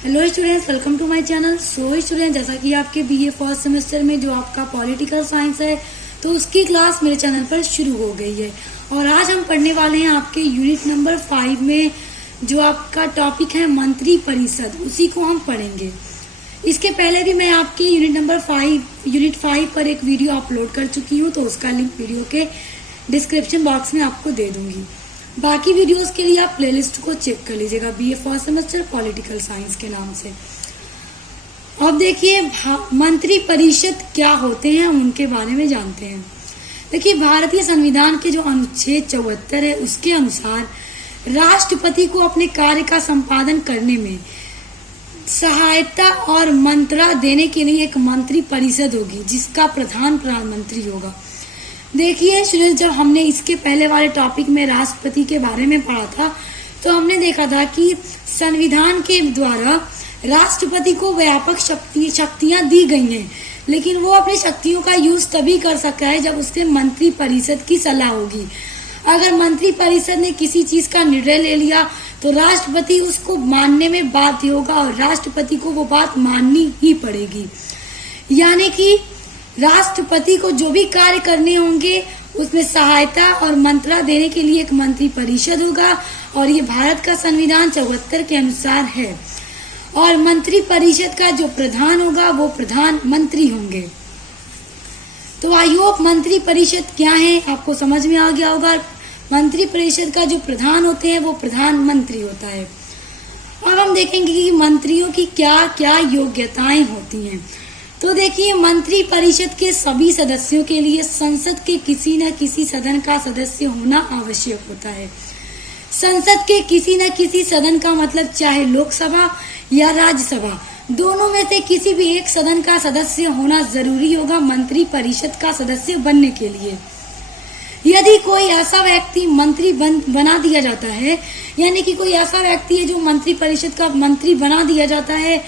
Hello students, welcome to my channel. So student, जैसा कि आपके बीए फर्स्ट सेमेस्टर में जो आपका पॉलिटिकल साइंस है तो उसकी क्लास मेरे चैनल पर शुरू हो गई है और आज हम पढ़ने वाले हैं आपके यूनिट नंबर 5 में जो आपका टॉपिक है मंत्री परिषद, उसी को हम पढ़ेंगे। इसके पहले भी मैं आपके यूनिट 5 पर एक वीडियो अपलोड कर चुकी हूँ, तो उसका लिंक वीडियो के डिस्क्रिप्शन बॉक्स में आपको दे दूंगी। बाकी वीडियोस के लिए आप प्लेलिस्ट को चेक कर लीजिएगा, BA first semester political science के नाम से। अब देखिए मंत्री परिषद क्या होते हैं, हम उनके बारे में जानते हैं। देखिए भारतीय संविधान के जो अनुच्छेद 74 है उसके अनुसार राष्ट्रपति को अपने कार्य का संपादन करने में सहायता और मंत्रणा देने के लिए एक मंत्री परिषद होगी जिसका प्रधान प्रधानमंत्री होगा। देखिए स्टूडेंट, जब हमने इसके पहले वाले टॉपिक में राष्ट्रपति के बारे में पढ़ा था तो हमने देखा था कि संविधान के द्वारा राष्ट्रपति को व्यापक शक्तियां दी गई हैं, लेकिन वो अपनी शक्तियों का यूज तभी कर सकता है जब उसके मंत्री परिषद की सलाह होगी। अगर मंत्री परिषद ने किसी चीज का निर्णय ले लिया तो राष्ट्रपति उसको मानने में बाध्य होगा और राष्ट्रपति को वो बात माननी ही पड़ेगी। यानी कि राष्ट्रपति को जो भी कार्य करने होंगे उसमें सहायता और मंत्रणा देने के लिए एक मंत्री परिषद होगा और ये भारत का संविधान 74 के अनुसार है। और मंत्री परिषद का जो प्रधान होगा वो प्रधानमंत्री होंगे। तो आई होप मंत्री परिषद क्या है आपको समझ में आ गया होगा। मंत्री परिषद का जो प्रधान होते हैं वो प्रधानमंत्री होता है। अब हम देखेंगे कि मंत्रियों की क्या क्या योग्यताएं होती हैं। तो देखिए मंत्री परिषद के सभी सदस्यों के लिए संसद के किसी न किसी सदन का सदस्य होना आवश्यक होता है। संसद के किसी न किसी सदन का मतलब चाहे लोकसभा या राज्यसभा, दोनों में से किसी भी एक सदन का सदस्य होना जरूरी होगा मंत्री परिषद का सदस्य बनने के लिए। यदि कोई ऐसा व्यक्ति मंत्री बना दिया जाता है, यानी कि कोई ऐसा व्यक्ति है जो मंत्री परिषद का मंत्री बना दिया जाता है,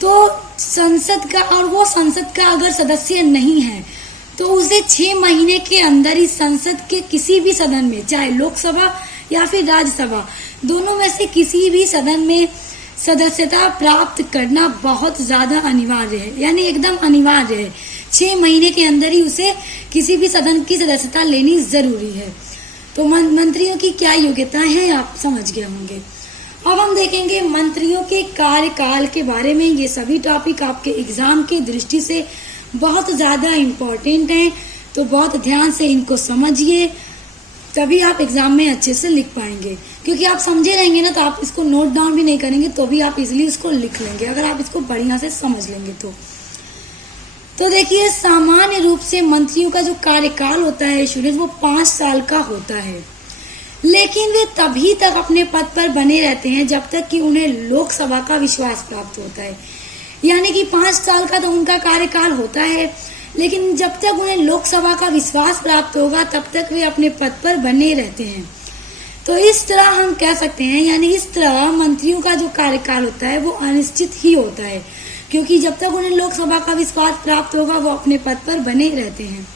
तो संसद का और वो संसद का अगर सदस्य नहीं है तो उसे 6 महीने के अंदर ही संसद के किसी भी सदन में, चाहे लोकसभा या फिर राज्यसभा, दोनों में से किसी भी सदन में सदस्यता प्राप्त करना बहुत ज्यादा अनिवार्य है, यानी एकदम अनिवार्य है। 6 महीने के अंदर ही उसे किसी भी सदन की सदस्यता लेनी जरूरी है। तो मंत्रियों की क्या योग्यताएं हैं आप समझ गए होंगे। अब हम देखेंगे मंत्रियों के कार्यकाल के बारे में। ये सभी टॉपिक आपके एग्जाम की दृष्टि से बहुत ज्यादा इम्पोर्टेंट हैं, तो बहुत ध्यान से इनको समझिए, तभी आप एग्जाम में अच्छे से लिख पाएंगे। क्योंकि आप समझे रहेंगे ना तो आप इसको नोट डाउन भी नहीं करेंगे तो भी आप इजिली उसको लिख लेंगे, अगर आप इसको बढ़िया से समझ लेंगे तो देखिए सामान्य रूप से मंत्रियों का जो कार्यकाल होता है स्टूडेंट वो 5 साल का होता है, लेकिन वे तभी तक अपने पद पर बने रहते हैं जब तक कि उन्हें लोकसभा का विश्वास प्राप्त होता है। यानी कि 5 साल का तो उनका कार्यकाल होता है, लेकिन जब तक उन्हें लोकसभा का विश्वास प्राप्त होगा तब तक वे अपने पद पर बने रहते हैं। तो इस तरह हम कह सकते हैं, यानी इस तरह मंत्रियों का जो कार्यकाल होता है वो अनिश्चित ही होता है, क्योंकि जब तक उन्हें लोकसभा का विश्वास प्राप्त होगा वो अपने पद पर बने रहते हैं।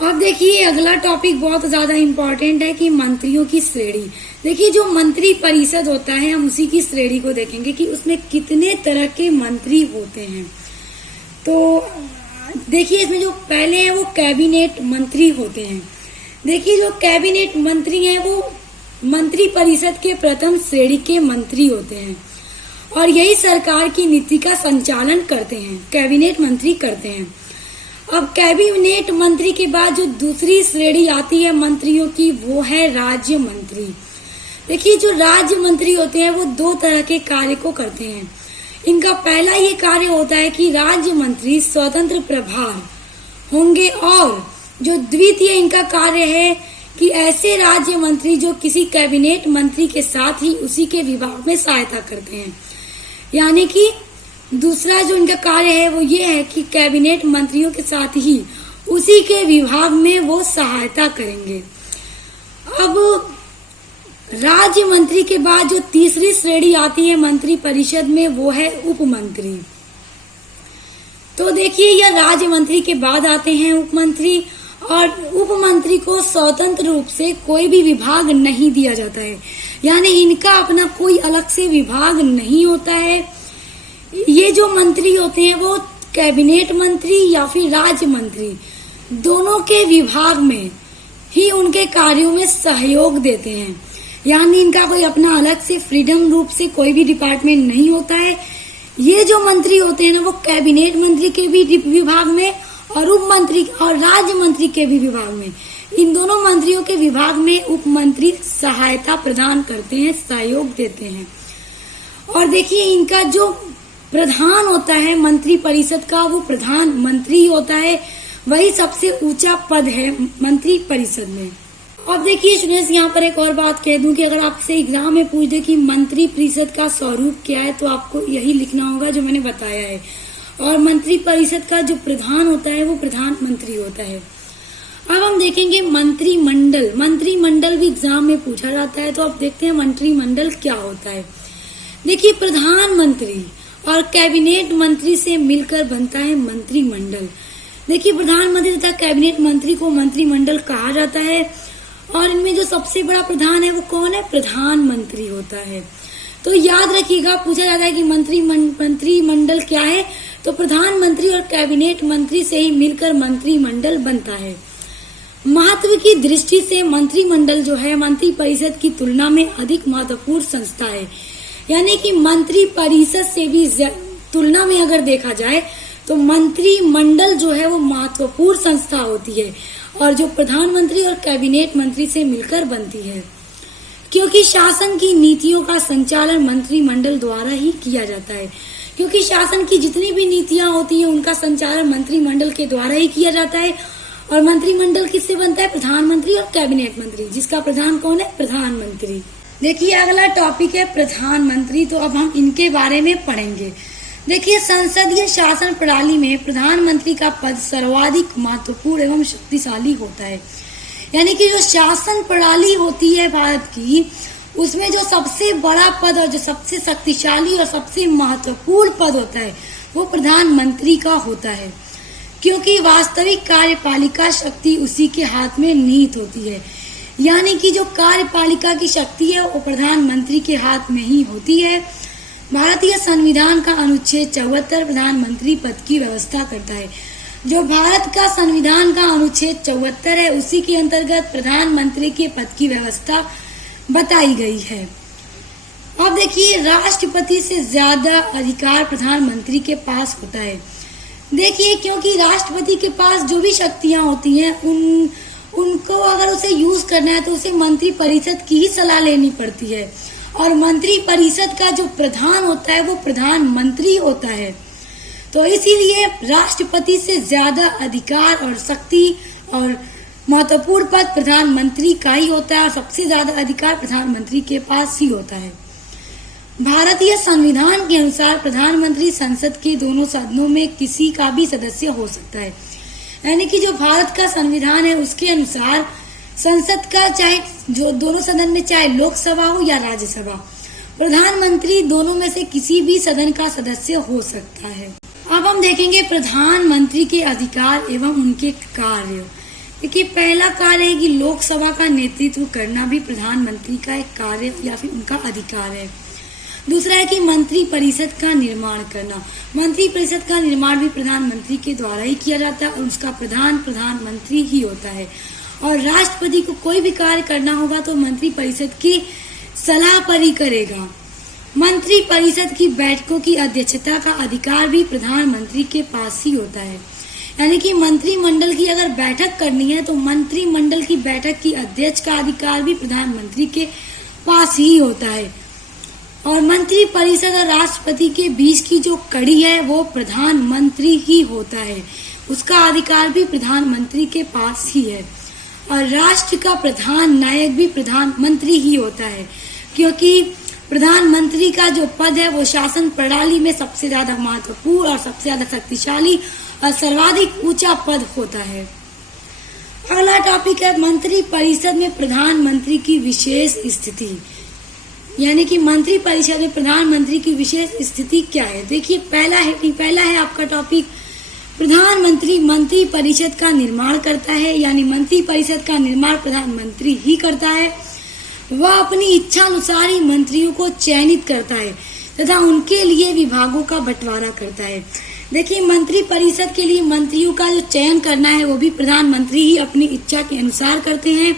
अब देखिए अगला टॉपिक बहुत ज्यादा इम्पोर्टेंट है कि मंत्रियों की श्रेणी। देखिए जो मंत्री परिषद होता है हम उसी की श्रेणी को देखेंगे कि उसमें कितने तरह के मंत्री होते हैं। तो देखिए इसमें जो पहले हैं वो कैबिनेट मंत्री होते हैं। देखिए जो कैबिनेट मंत्री हैं वो मंत्री परिषद के प्रथम श्रेणी के मंत्री होते हैं और यही सरकार की नीति का संचालन करते हैं, कैबिनेट मंत्री करते हैं। अब कैबिनेट मंत्री के बाद जो दूसरी श्रेणी आती है मंत्रियों की वो है राज्य मंत्री। देखिए जो राज्य मंत्री होते हैं वो 2 तरह के कार्य को करते हैं। इनका पहला ये कार्य होता है कि राज्य मंत्री स्वतंत्र प्रभार होंगे और जो द्वितीय इनका कार्य है कि ऐसे राज्य मंत्री जो किसी कैबिनेट मंत्री के साथ ही उसी के विभाग में सहायता करते हैं। यानी कि दूसरा जो इनका कार्य है वो ये है कि कैबिनेट मंत्रियों के साथ ही उसी के विभाग में वो सहायता करेंगे। अब राज्य मंत्री के बाद जो तीसरी श्रेणी आती है मंत्री परिषद में वो है उप मंत्री। तो देखिए यह राज्य मंत्री के बाद आते हैं उप मंत्री, और उप मंत्री को स्वतंत्र रूप से कोई भी विभाग नहीं दिया जाता है, यानी इनका अपना कोई अलग से विभाग नहीं होता है। ये जो मंत्री होते हैं वो कैबिनेट मंत्री या फिर राज्य मंत्री दोनों के विभाग में ही उनके कार्यों में सहयोग देते हैं। यानी इनका कोई अपना अलग से फ्रीडम रूप से कोई भी डिपार्टमेंट नहीं होता है। ये जो मंत्री होते हैं ना वो कैबिनेट मंत्री के भी विभाग में और उप मंत्री और राज्य मंत्री के भी विभाग में, इन दोनों मंत्रियों के विभाग में उप मंत्री सहायता प्रदान करते हैं, सहयोग देते हैं। और देखिए इनका जो प्रधान होता है मंत्री परिषद का, वो प्रधानमंत्री होता है, वही सबसे ऊंचा पद है मंत्री परिषद में। अब देखिए स्टूडेंट्स, यहाँ पर एक और बात कह दूं कि अगर आपसे एग्जाम में पूछ दे कि मंत्री परिषद का स्वरूप क्या है तो आपको यही लिखना होगा जो मैंने बताया है। और मंत्री परिषद का जो प्रधान होता है वो प्रधानमंत्री होता है। अब हम देखेंगे मंत्रिमंडल। मंत्रिमंडल भी एग्जाम में पूछा जाता है, तो अब देखते हैं मंत्रिमंडल क्या होता है। देखिए प्रधानमंत्री और कैबिनेट मंत्री से मिलकर बनता है मंत्रिमंडल। देखिए प्रधानमंत्री तथा कैबिनेट मंत्री को मंत्रिमंडल कहा जाता है और इनमें जो सबसे बड़ा प्रधान है वो कौन है? प्रधानमंत्री होता है। तो याद रखिएगा, पूछा जाता है कि मंत्रिमंडल क्या है, तो प्रधानमंत्री और कैबिनेट मंत्री से ही मिलकर मंत्रिमंडल बनता है। महत्व की दृष्टि से मंत्रिमंडल जो है मंत्री परिषद की तुलना में अधिक महत्वपूर्ण संस्था है। यानी कि मंत्री परिषद से भी तुलना में अगर देखा जाए तो मंत्रिमंडल जो है वो महत्वपूर्ण संस्था होती है और जो प्रधानमंत्री और कैबिनेट मंत्री से मिलकर बनती है, क्योंकि शासन की नीतियों का संचालन मंत्रिमंडल द्वारा ही किया जाता है। क्योंकि शासन की जितनी भी नीतियां होती हैं उनका संचालन मंत्रिमंडल के द्वारा ही किया जाता है। और मंत्रिमंडल किससे बनता है? प्रधानमंत्री और कैबिनेट मंत्री, जिसका प्रधान कौन है? प्रधानमंत्री। देखिए अगला टॉपिक है प्रधानमंत्री, तो अब हम इनके बारे में पढ़ेंगे। देखिए संसदीय शासन प्रणाली में प्रधानमंत्री का पद सर्वाधिक महत्वपूर्ण एवं शक्तिशाली होता है। यानी कि जो शासन प्रणाली होती है भारत की, उसमें जो सबसे बड़ा पद और जो सबसे शक्तिशाली और सबसे महत्वपूर्ण पद होता है वो प्रधानमंत्री का होता है, क्योंकि वास्तविक कार्यपालिका शक्ति उसी के हाथ में निहित होती है। यानी कि जो कार्यपालिका की शक्ति है वो प्रधानमंत्री के हाथ में ही होती है। भारतीय संविधान का अनुच्छेद 74 प्रधानमंत्री पद की व्यवस्था करता है। जो भारत का संविधान का अनुच्छेद 74 है उसी के अंतर्गत प्रधानमंत्री के पद की व्यवस्था बताई गई है। अब देखिए राष्ट्रपति से ज्यादा अधिकार प्रधानमंत्री के पास होता है। देखिए क्योंकि राष्ट्रपति के पास जो भी शक्तियां होती हैं उनको अगर उसे यूज करना है तो उसे मंत्री परिषद की ही सलाह लेनी पड़ती है। और मंत्री परिषद का जो प्रधान होता है वो प्रधानमंत्री होता है। तो इसीलिए राष्ट्रपति से ज्यादा अधिकार और शक्ति और महत्वपूर्ण पद प्रधानमंत्री का ही होता है और सबसे ज्यादा अधिकार प्रधानमंत्री के पास ही होता है। भारतीय संविधान के अनुसार प्रधानमंत्री संसद के दोनों सदनों में किसी का भी सदस्य हो सकता है। यानी कि जो भारत का संविधान है उसके अनुसार संसद का चाहे जो दोनों सदन में चाहे लोकसभा हो या राज्यसभा, प्रधानमंत्री दोनों में से किसी भी सदन का सदस्य हो सकता है। अब हम देखेंगे प्रधानमंत्री के अधिकार एवं उनके कार्य। देखिए पहला कार्य है कि लोकसभा का नेतृत्व करना भी प्रधानमंत्री का एक कार्य या फिर उनका अधिकार है। दूसरा है कि मंत्री परिषद का निर्माण करना। मंत्री परिषद का निर्माण भी प्रधानमंत्री के द्वारा ही किया जाता है और उसका प्रधानमंत्री ही होता है। और राष्ट्रपति को कोई भी कार्य करना होगा तो मंत्री परिषद की सलाह पर ही करेगा। मंत्री परिषद की बैठकों की अध्यक्षता का अधिकार भी प्रधानमंत्री के पास ही होता है। यानी कि मंत्रिमंडल की अगर बैठक करनी है तो मंत्रिमंडल की बैठक की अध्यक्ष का अधिकार भी प्रधानमंत्री के पास ही होता है। और मंत्री परिषद और राष्ट्रपति के बीच की जो कड़ी है वो प्रधानमंत्री ही होता है, उसका अधिकार भी प्रधानमंत्री के पास ही है। और राष्ट्र का प्रधान नायक भी प्रधानमंत्री ही होता है, क्योंकि प्रधानमंत्री का जो पद है वो शासन प्रणाली में सबसे ज्यादा महत्वपूर्ण और सबसे ज्यादा शक्तिशाली और सर्वाधिक ऊंचा पद होता है। अगला टॉपिक है मंत्री परिषद में प्रधानमंत्री की विशेष स्थिति। यानी कि मंत्री परिषद में प्रधानमंत्री की विशेष स्थिति क्या है। देखिए पहला है आपका टॉपिक, प्रधानमंत्री मंत्री परिषद का निर्माण करता है। यानी मंत्री परिषद का निर्माण प्रधानमंत्री ही करता है। वह अपनी इच्छा अनुसार ही मंत्रियों को चयनित करता है। तथा उनके लिए विभागों का बंटवारा करता है। देखिए, मंत्री परिषद के लिए मंत्रियों का जो चयन करना है वो भी प्रधानमंत्री ही अपनी इच्छा के अनुसार करते हैं,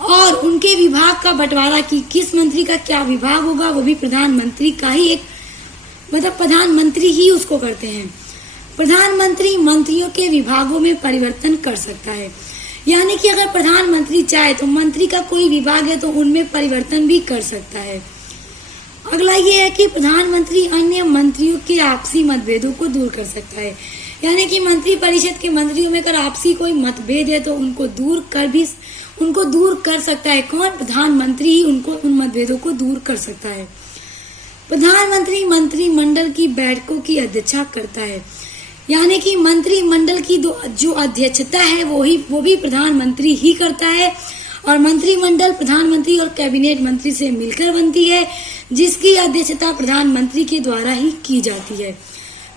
और उनके विभाग का बंटवारा कि किस मंत्री का क्या विभाग होगा वो भी प्रधानमंत्री का ही प्रधानमंत्री ही उसको करते हैं। प्रधानमंत्री मंत्रियों के विभागों में परिवर्तन कर सकता है, यानी कि अगर प्रधानमंत्री चाहे तो मंत्री का कोई विभाग है तो उनमें परिवर्तन भी कर सकता है। अगला ये है कि प्रधानमंत्री अन्य मंत्रियों के आपसी मतभेदों को दूर कर सकता है, यानी कि मंत्री परिषद के मंत्रियों में अगर आपसी कोई मतभेद है तो उनको दूर कर सकता है। कौन? प्रधानमंत्री ही उन मतभेदों को दूर कर सकता है। प्रधानमंत्री मंत्रिमंडल की बैठकों की अध्यक्षता करता है, यानी कि मंत्रिमंडल की जो अध्यक्षता है वो भी प्रधानमंत्री ही करता है, और मंत्रिमंडल प्रधानमंत्री और कैबिनेट मंत्री से मिलकर बनती है, जिसकी अध्यक्षता प्रधानमंत्री के द्वारा ही की जाती है।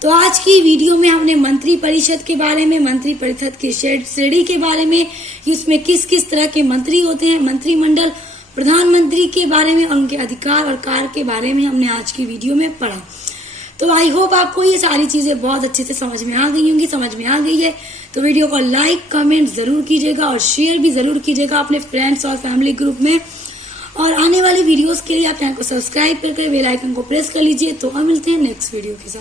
तो आज की वीडियो में हमने मंत्री परिषद के बारे में, मंत्री परिषद की श्रेणी के बारे में, उसमें किस किस तरह के मंत्री होते हैं, मंत्रिमंडल, प्रधानमंत्री के बारे में और उनके अधिकार और कार्य के बारे में हमने आज की वीडियो में पढ़ा। तो आई होप आपको ये सारी चीजें बहुत अच्छे से समझ में आ गई होंगी। समझ में आ गई है तो वीडियो को लाइक कमेंट जरूर कीजिएगा और शेयर भी जरूर कीजिएगा अपने फ्रेंड्स और फैमिली ग्रुप में, और आने वाली वीडियोस के लिए आप चैनल को सब्सक्राइब करके बेल आइकन को प्रेस कर लीजिए। तो हम मिलते हैं नेक्स्ट वीडियो के साथ।